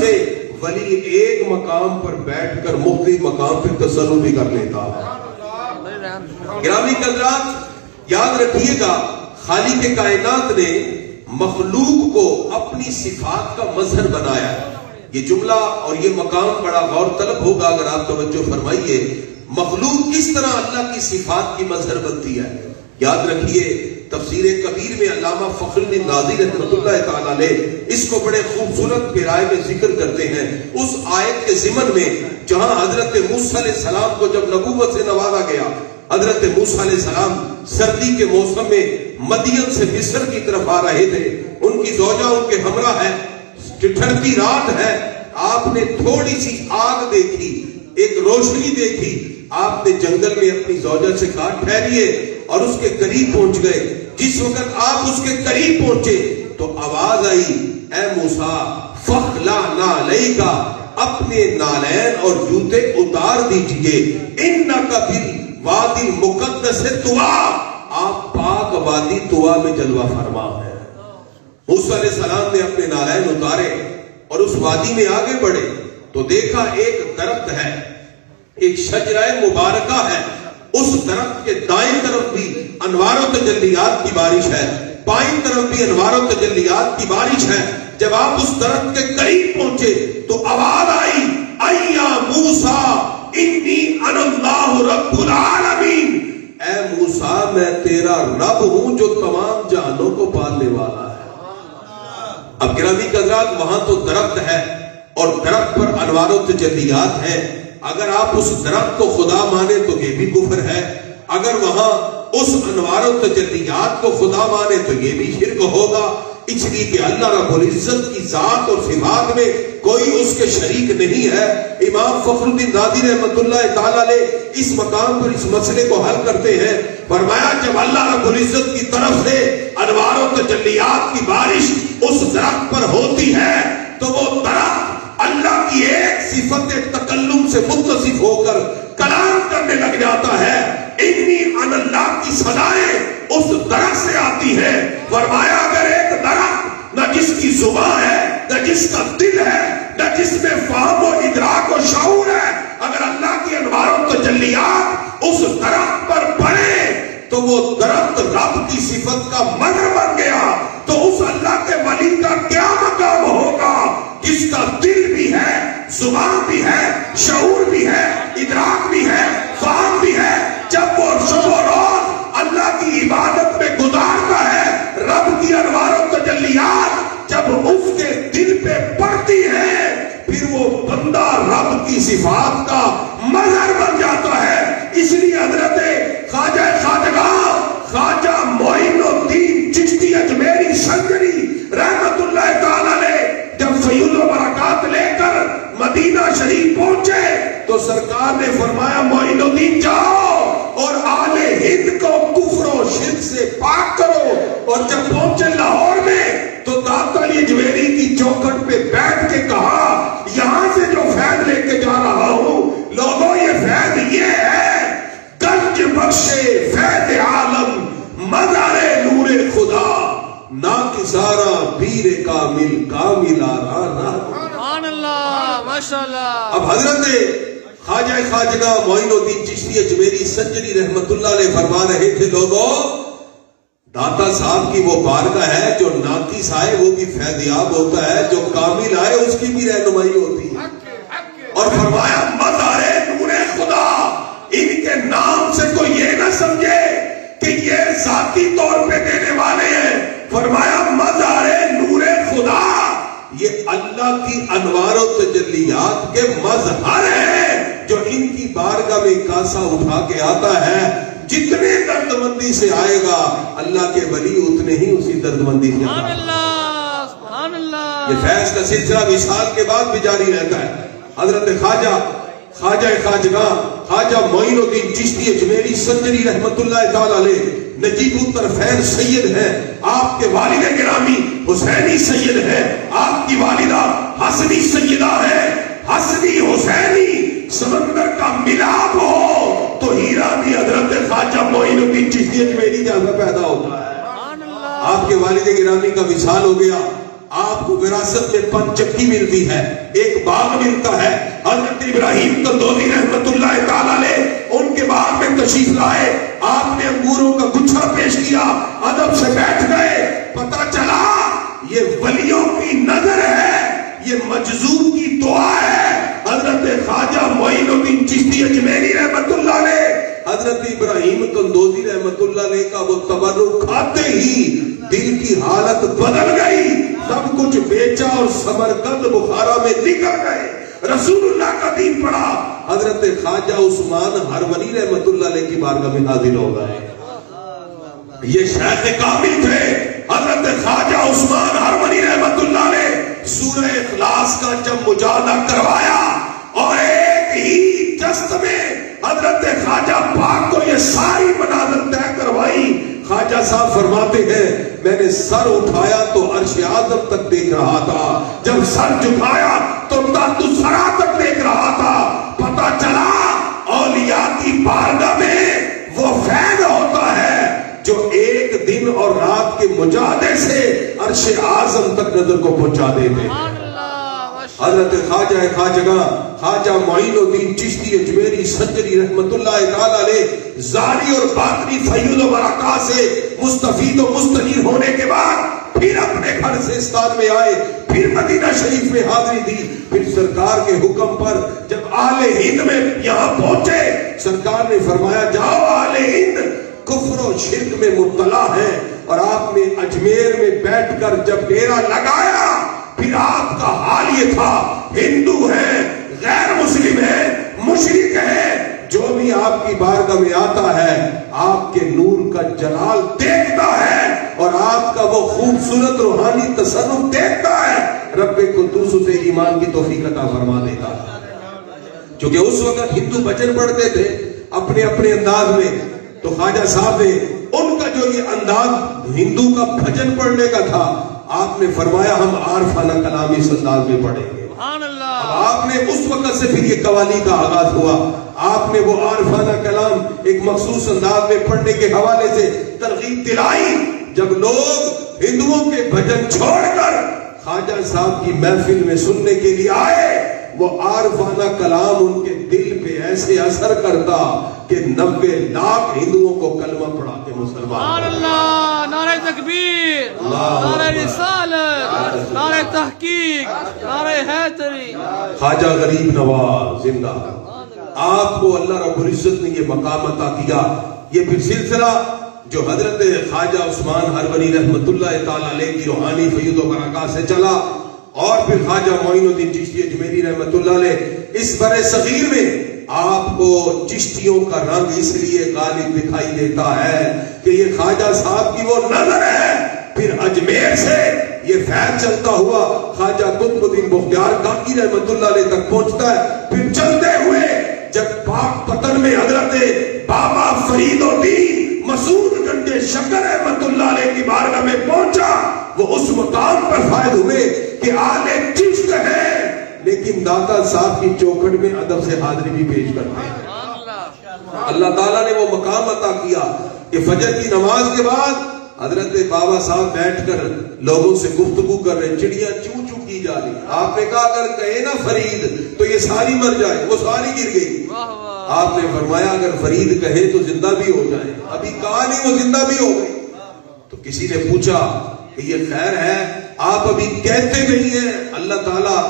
سے ولی ایک مقام پر بیٹھ کر مختلف مقام پہ تصرف بھی کر لیتا ہے۔ گرامی حضرات یاد رکھیے گا، خالق کائنات نے مخلوق کو اپنی صفات کا مظہر بنایا۔ یہ جملہ اور یہ مقام بڑا غور طلب ہوگا اگر آپ توجہ فرمائیے۔ مخلوق کس طرح اللہ کی صفات کی مظہر بنتی ہے؟ یاد رکھیے تفسیر کبیر میں علامہ فخر الدین رازی رحمۃ اللہ تعالیٰ نے اس کو بڑے خوبصورت پیرائے میں ذکر کرتے ہیں۔ اس آیت کے ضمن میں جہاں حضرت موسیٰ علیہ السلام کو جب نبوت سے نوازا گیا، حضرت موسیٰ علیہ السلام سردی کے موسم میں مدین سے مصر کی طرف آ رہے تھے، ان کی زوجہ ان کے ہمراہ ہے، ٹھنڈی رات ہے، آپ نے تھوڑی سی آگ دیکھی، ایک روشنی دیکھی، آپ نے جنگل میں اپنی زوجہ سے کہا ٹھہریے، اور اس کے قریب پہنچ گئے۔ جس وقت آپ اس کے قریب پہنچے تو آواز آئی، اے موسیٰ فخلع نعلیک، اپنے نالین اور جوتے اتار دیجئے، انک بالوادی المقدس طویٰ، آپ پاک وادی طویٰ میں جلوہ فرما ہے۔ موسیٰ علیہ السلام نے اپنے نالین اتارے اور اس وادی میں آگے بڑھے تو دیکھا ایک درخت ہے، ایک شجرہ مبارکہ ہے، اس درخت کے دائیں طرف بھی انوار و تجلیات کی بارش ہے، بائیں طرف بھی انوار و تجلیات کی بارش ہے۔ جب آپ اس درخت کے قریب پہنچے تو آواز آئی، اَيَّا موسیٰ انی انا اللہ رب العالمین، اے موسیٰ میں تیرا رب ہوں جو تمام جہانوں کو پالنے والا ہے۔ اب گرامی حضرات وہاں تو درخت ہے اور درخت پر انوار و تجلیات ہے، اگر آپ اس درخت کو خدا مانے تو یہ بھی کفر ہے، اگر وہاں اس انوار و تجلیات کو خدا مانے تو یہ بھی شرک ہوگا، اس لیے کہ اللہ رب العزت کی ذات اور صفات میں کوئی اس کے شریک نہیں ہے۔ امام فخر الدین رازی رحمۃ اللہ تعالیٰ نے اس مقام پر اس مسئلے کو حل کرتے ہیں، فرمایا جب اللہ رب العزت کی طرف سے انوار و تجلیات کی بارش اس درخت پر ہوتی ہے تو وہ درخت اللہ کی ایک صفت تکلم سے متصف ہو کر کلام کرنے لگ جاتا ہے۔ انی انا اللہ کی صدائیں اس درخت سے آتی ہے۔ فرمایا اگر ایک درخت نہ جس کی زبان ہے، نہ جس کا دل ہے، نہ جس میں فہم و ادراک و شعور ہے، اگر اللہ کی انوار و تجلیات اس درخت پر پڑے تو وہ درخت رب کی صفت کا مظہر بن گیا، تو اس اللہ کے ولی کا کیا مقام ہوگا جس کا دل بھی ہے، زبان بھی ہے، شعور بھی ہے، ادراک بھی ہے، فہم بھی ہے، جب وہ شب و روز اللہ کی عبادت میں گزارتا ہے، رب کی انوار و تجلیات جب اس کے دل پہ پڑتی ہے پھر وہ بندہ رب کی صفات کا مظہر بن جاتا ہے۔ اس لیے حضرت خواجہ خواجگاہ خواجہ معین الدین چشتی اجمیری سنجری رحمت اللہ تعالیٰ نے جب فیض و برکات لے کر مدینہ شریف پہنچے تو سرکار نے فرمایا معین الدین جاؤ اور آل ہند کو کفر و شرک سے پاک کرو، اور جب پہنچے لاہور میں تو داتا علی اجمیری کی چوکھٹ پہ بیٹھ کے کہا یہاں سے جو فیض لے کے جا رہا ہوں لوگوں یہ فیض یہ ہے، گنج بخشے فیض عالم مدار نور خدا، نا کسارا پیر کامل کامل آرا نا۔ سبحان اللہ، ماشاءاللہ۔ اب حضرت خواجہ خواجگاہ معین الدین چشتی اجمیری سنجری رحمت اللہ علیہ فرما رہے تھے لوگوں داتا صاحب کی وہ بارگاہ ہے، جو ناقص آئے وہ بھی فیضیاب ہوتا ہے، جو کامل آئے اس کی بھی رہنمائی ہوتی ہے۔ اور فرمایا مدار نور خدا، ان کے نام سے کوئی یہ نہ سمجھے کہ یہ ذاتی طور پہ دینے والے ہیں، فرمایا مدار نور خدا یہ اللہ کی انوار و تجلیات کے مظہر ہیں، جو ان کی بارگاہ میں کاسا اٹھا کے آتا ہے، جتنے درد مندی سے آئے گا اللہ کے ولی اتنے ہی اسی درد مندی سے آئے گا۔ سبحان اللہ۔ یہ فیض کا سلسلہ وصال کے بعد بھی جاری رہتا ہے۔ حضرت خواجہ خواجگاہ خواجہ معین الدین چشتی اجمیری سنجری رحمت اللہ تعالی علیہ نجیب الطرفین سید ہیں، آپ کے والد گرامی حسینی سید ہیں، آپ کی والدہ حسنی سیدہ ہے، حسنی حسینی سمندر کا ملاپ ہو تو ہیرا بھی حضرت خواجہ معین الدین چشتی اجمیری جہاں پیدا ہوتا ہے۔ آپ کے والد گرامی کا وصال ہو گیا، آپ کو وراثت میں پن چکی ملتی ہے، ایک باغ ملتا ہے۔ حضرت ابراہیم قندوزی رحمت اللہ تعالیٰ علیہ ان کے باغ میں تشریف لائے، آپ نے انگوروں کا گچھا پیش کیا، ادب سے بیٹھ گئے، پتہ چلا یہ ولیوں کی نظر ہے، یہ مجذوب کی دعا ہے۔ حضرت خواجہ معین الدین چشتی اجمیری رحمت اللہ علیہ، حضرت ابراہیم قندوزی رحمت اللہ علیہ کا وہ تبرک کھاتے ہی دل کی حالت بدل گئی، سب کچھ بیچا اور سمرقند بخارا میں نکل گئے، رسول اللہ کا دین پڑھا۔ حضرت خواجہ عثمان ہرونی رحمت اللہ علیہ کی بارگاہ میں حاضر ہو گئے، یہ شیخ کامل تھے۔ حضرت خواجہ عثمان ہرونی رحمت اللہ علیہ سورہ اخلاص کا جب مجاہدہ کروایا اور ایک ہی جست میں حضرت خواجہ پاک کو یہ ساری منازل طے کروائی، خواجہ صاحب فرماتے ہیں میں نے سر اٹھایا تو عرش اعظم تک دیکھ رہا تھا، جب سر جھکایا تو تحت الثری تک دیکھ رہا تھا۔ پتہ چلا اولیاء کی بارگاہ میں وہ فیض ہوتا ہے جو ایک دن اور رات کے مجاہدے سے عرش اعظم تک نظر کو پہنچا دیتے ہیں۔ حضرت خواجہ معین الدین چشتی اجمیری سنجری رحمت اللہ تعالیٰ علیہ ظاہری اور باطنی فیض و برکات سے مستفید و مستنیر ہونے کے بعد پھر اپنے گھر سے استاد میں آئے، پھر مدینہ شریف میں حاضری دی، پھر سرکار کے حکم پر جب اہل ہند میں یہاں پہنچے، سرکار نے فرمایا جاؤ اہل ہند کفر و شرک میں مبتلا ہے، اور آپ نے اجمیر میں بیٹھ کر جب ڈیرا لگایا پھر آپ کا حال یہ تھا، ہندو ہیں، غیر مسلم ہیں، مشرک ہیں، جو بھی آپ کی بارگاہ میں آتا ہے آپ کے نور کا جلال دیکھتا ہے اور آپ کا وہ خوبصورت روحانی تصرف دیکھتا ہے، رب قدوس اسے ایمان کی توفیق عطا فرما دیتا ہے۔ چونکہ اس وقت ہندو بچن پڑھتے تھے اپنے اپنے انداز میں، تو خواجہ صاحب نے ان کا جو یہ انداز ہندو کا بھجن پڑھنے کا تھا، آپ نے فرمایا ہم عارفانہ کلام اس انداز میں پڑھیں گے۔ اب آپ نے اس وقت سے پھر یہ قوالی کا آغاز ہوا، آپ نے وہ عارفانہ کلام ایک مخصوص انداز میں پڑھنے کے حوالے سے ترغیب دلائی۔ جب لوگ ہندوؤں کے بھجن چھوڑ کر خواجہ صاحب کی محفل میں سننے کے لیے آئے، وہ عارفانہ کلام ان کے دل پہ ایسے اثر کرتا کہ 90 لاکھ ہندوؤں کو کلمہ پڑھا کے مسلمان۔ اللہ، نعرہ تکبیر، نعرہ رسالت، نعرہ تحقیق، نعرہ حیدری۔ خواجہ غریب نواز زندہ، آپ کو اللہ رب العزت نے یہ مقام عطا کیا۔ یہ پھر سلسلہ جو حضرت خواجہ عثمان ہرونی رحمت اللہ تعالیٰ علیہ کی روحانی فیض و برکات سے چلا، اور پھر خواجہ معین الدین چشتی اجمیری رحمت اللہ علیہ اس برِ صغیر میں آپ کو چشتیوں کا رنگ اس لیے غالب دکھائی دیتا ہے کہ یہ خواجہ صاحب کی وہ نظر ہے۔ پھر اجمیر سے یہ فیض چلتا ہوا خواجہ قطب الدین بختیار کاکی رحمت اللہ علیہ تک پہنچتا ہے، پھر چلتے ہوئے جب پاک پتن میں حضرت بابا فرید الدین مسعود گنج شکر رحمت اللہ علیہ کی بارگاہ میں پہنچا، وہ اس مقام پر فائد ہوئے کہ آلِ چشت ہے لیکن داتا صاحب کی چوکھٹ میں ادب سے حاضری بھی پیش کرتے ہیں۔ اللہ تعالیٰ نے وہ مقام عطا کیا کہ فجر کی نماز کے بعد حضرت بابا صاحب بیٹھ کر لوگوں سے گفتگو کر رہے، چڑیاں چوں چوں کی جا رہی۔ آپ نے کہا اگر کہے نا فرید تو یہ ساری مر جائے، وہ ساری گر گئی۔ آپ نے فرمایا اگر فرید کہے تو زندہ بھی ہو جائے، ابھی کہا نہیں وہ زندہ بھی ہو گئی۔ تو کسی نے پوچھا کہ یہ خیر ہے آپ ابھی کہتے نہیں ہیں، اللہ تعالیٰ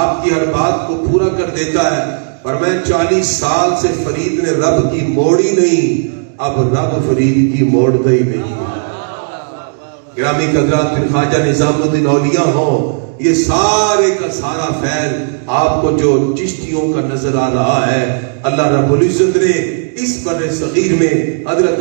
آپ کی ہر بات کو پورا کر دیتا ہے، پر میں 40 سال سے فرید نے رب کی موڑی نہیں، اب رب فرید کی موڑتا ہی نہیں۔ گرامی قدرات، پھر خواجہ نظام الدین اولیاء ہوں، یہ سارے کا سارا فیض آپ کو جو چشتیوں کا نظر آ رہا ہے، اللہ رب العزت نے اس برِ صغیر میں حضرت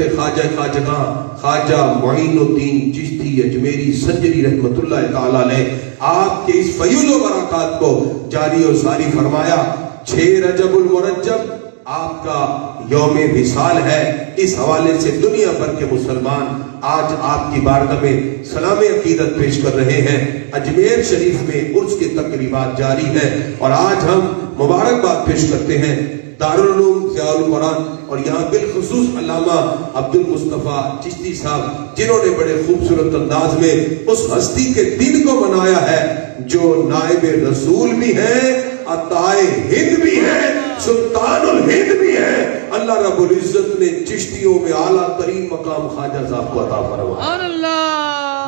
خواجہ معین الدین چشتی اجمیری سنجری رحمت اللہ تعالیٰ نے آپ کے اس فیض و برکات کو جاری اور ساری فرمایا۔ 6 رجب المرجب آپ کا یوم وصال ہے، اس حوالے سے دنیا بھر کے مسلمان آج آپ کی بارگاہ میں سلام عقیدت پیش کر رہے ہیں۔ اجمیر شریف میں عرس کی تقریبات جاری ہیں اور آج ہم مبارکباد پیش کرتے ہیں دارالعلوم ضیاء القرآن اور یہاں بالخصوص علامہ عبد المصطفیٰ چشتی صاحب جنہوں نے بڑے خوبصورت انداز میں اس ہستی کے دن کو منایا ہے جو نائب رسول بھی ہیں، عطائے ہند بھی ہیں، سلطان الہند بھی ہیں. اللہ رب العزت نے چشتیوں میں اعلیٰ ترین مقام خواجہ صاحب کو عطا فرمایا.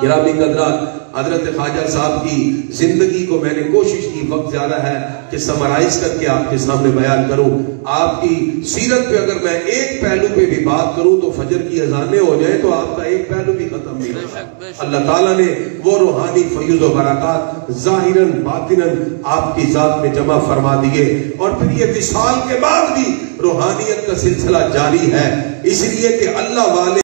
گرامی قدرات، حضرت خواجہ صاحب کی زندگی کو میں نے کوشش کی، وقت زیادہ ہے کہ سمرائز کر کے آپ کے سامنے بیان کروں. آپ کی سیرت پہ اگر میں ایک پہلو پہ بھی بات کروں تو فجر کی اذانیں ہو جائیں تو آپ کا ایک پہلو بھی ختم نہیں ہوگا. اللہ تعالیٰ نے وہ روحانی فیض و برکات ظاہراً باطناً آپ کی ذات میں جمع فرما دیے، اور پھر یہ وصال کے بعد بھی روحانیت کا سلسلہ جاری ہے، اس لیے کہ اللہ والے